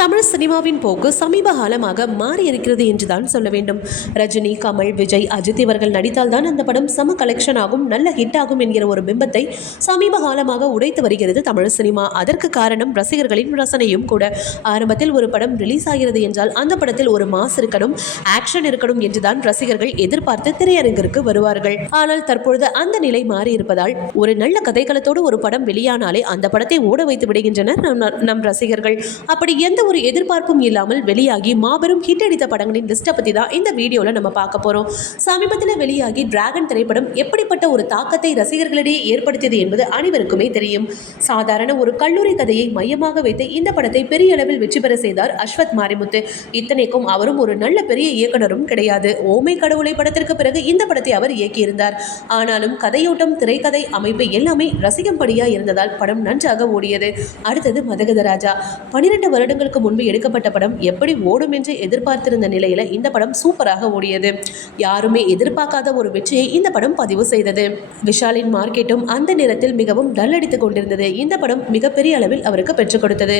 தமிழ் சினிமாவின் போக்கு சமீப காலமாக மாறி இருக்கிறது என்றுதான் சொல்ல வேண்டும். ரஜினி கமல் விஜய் அஜித் இவர்கள் நடித்தால்தான் அந்த படம் சம கலெக்ஷன் ஆகும் நல்ல ஹிட் ஆகும் என்கிற ஒரு பிம்பத்தை சமீப காலமாக உடைத்து வருகிறது தமிழ் சினிமா. அதற்கு காரணம் ரசிகர்களின் ரசனையும் கூட. ஆரம்பத்தில் ஒரு படம் ரிலீஸ் ஆகிறது என்றால் அந்த படத்தில் ஒரு மாஸ் இருக்கணும் ஆக்ஷன் இருக்கணும் என்றுதான் ரசிகர்கள் எதிர்பார்த்து திரையரங்கிற்கு வருவார்கள். ஆனால் தற்பொழுது அந்த நிலை மாறி இருப்பதால் ஒரு நல்ல கதைகளத்தோடு ஒரு படம் வெளியானாலே அந்த படத்தை ஓட வைத்து விடுகின்றனர் நம் நம் ரசிகர்கள். அப்படி எந்த ஒரு எதிர்பார்ப்பும் இல்லாமல் வெளியாகி மாபெரும் ஹிட் அடித்த படங்களின் லிஸ்ட்டை பற்றி தான் இந்த வீடியோவில் நம்ம பார்க்க போகிறோம் சமீபத்தில் வெளியாகி டிராகன் திரைப்படம் எப்படிப்பட்ட ஒரு தாக்கத்தை ரசிகர்களிடையே ஏற்படுத்தியது என்பது அனைவருக்குமே தெரியும். சாதாரண ஒரு கல்லூரி கதையை மையமாக வைத்து இந்த படத்தை பெரிய அளவில் வெற்றி பெற செய்தார் அஸ்வத் மாரிமுத்து. இத்தனைக்கும் அவரும் ஒரு நல்ல பெரிய இயக்குனரும் கிடையாது. ஓமை கடவுளை படத்திற்கு பிறகு இந்த படத்தை அவர் இயக்கியிருந்தார். ஆனாலும் கதையோட்டம் திரைக்கதை அமைப்பு எல்லாமே ரசிகம்படியாக இருந்ததால் படம் நன்றாக ஓடியது. அடுத்தது மதகத ராஜா. பனிரெண்டு வருடங்களுக்கு முன்பு எடுக்கப்பட்ட படம் எப்படி ஓடும் என்று எதிர்பார்த்திருந்த நிலையில இந்த படம் சூப்பராக ஓடியது. யாருமே எதிர்பார்க்காத ஒரு வெற்றியை இந்த படம் பதிவு செய்தது. விஷாலின் மார்க்கெட்டும் அந்த நேரத்தில் மிகவும் டல்லடித்துக் கொண்டிருந்தது. இந்த படம் மிகப்பெரிய அளவில் அவருக்கு பெற்றுக் கொடுத்தது.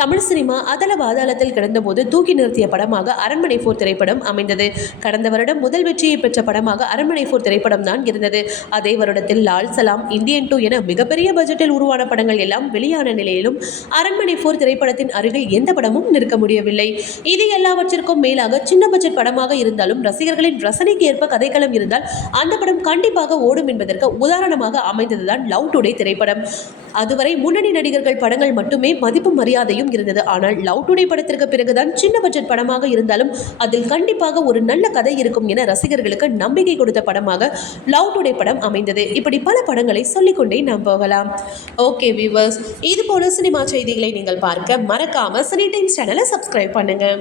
தமிழ் சினிமா அதல பாதாளத்தில் கிடந்தபோது தூக்கி நிறுத்திய படமாக அரண்மனை போர் திரைப்படம் அமைந்தது. கடந்த வருடம் முதல் வெற்றியை பெற்ற படமாக அரண்மனை போர் திரைப்படம் தான் இருந்தது. அதே வருடத்தில் லால் சலாம் இந்தியன் டூ என மிகப்பெரிய பட்ஜெட்டில் உருவான படங்கள் எல்லாம் வெளியான நிலையிலும் அரண்மனை போர் திரைப்படத்தின் அருகில் எந்த படம் திரைப்படமும் நிற்க முடியவில்லை. இது எல்லாவற்றிற்கும் மேலாக சின்ன பட்ஜெட் படமாக இருந்தாலும் ரசிகர்களின் ரசனைக்கு ஏற்ப கதைக்களம் இருந்தால் அந்த படம் கண்டிப்பாக ஓடும் என்பதற்கு உதாரணமாக அமைந்ததுதான் லவ் டுடே திரைப்படம். அதுவரை முன்னணி நடிகர்கள் படங்கள் மட்டுமே மதிப்பு மரியாதையும் இருந்தது. ஆனால் லவ் டுடே படத்திற்கு பிறகுதான் சின்ன பட்ஜெட் படமாக இருந்தாலும் அதில் கண்டிப்பாக ஒரு நல்ல கதை இருக்கும் என ரசிகர்களுக்கு நம்பிக்கை கொடுத்த படமாக லவ் டுடே படம் அமைந்தது. இப்படி பல படங்களை சொல்லிக்கொண்டே நாம் போகலாம். ஓகே வியூவர்ஸ் இது போல சினிமா செய்திகளை நீங்கள் பார்க்க மறக்காம சினி டைம்ஸ் சேனலை சப்ஸ்கிரைப் பண்ணுங்கள்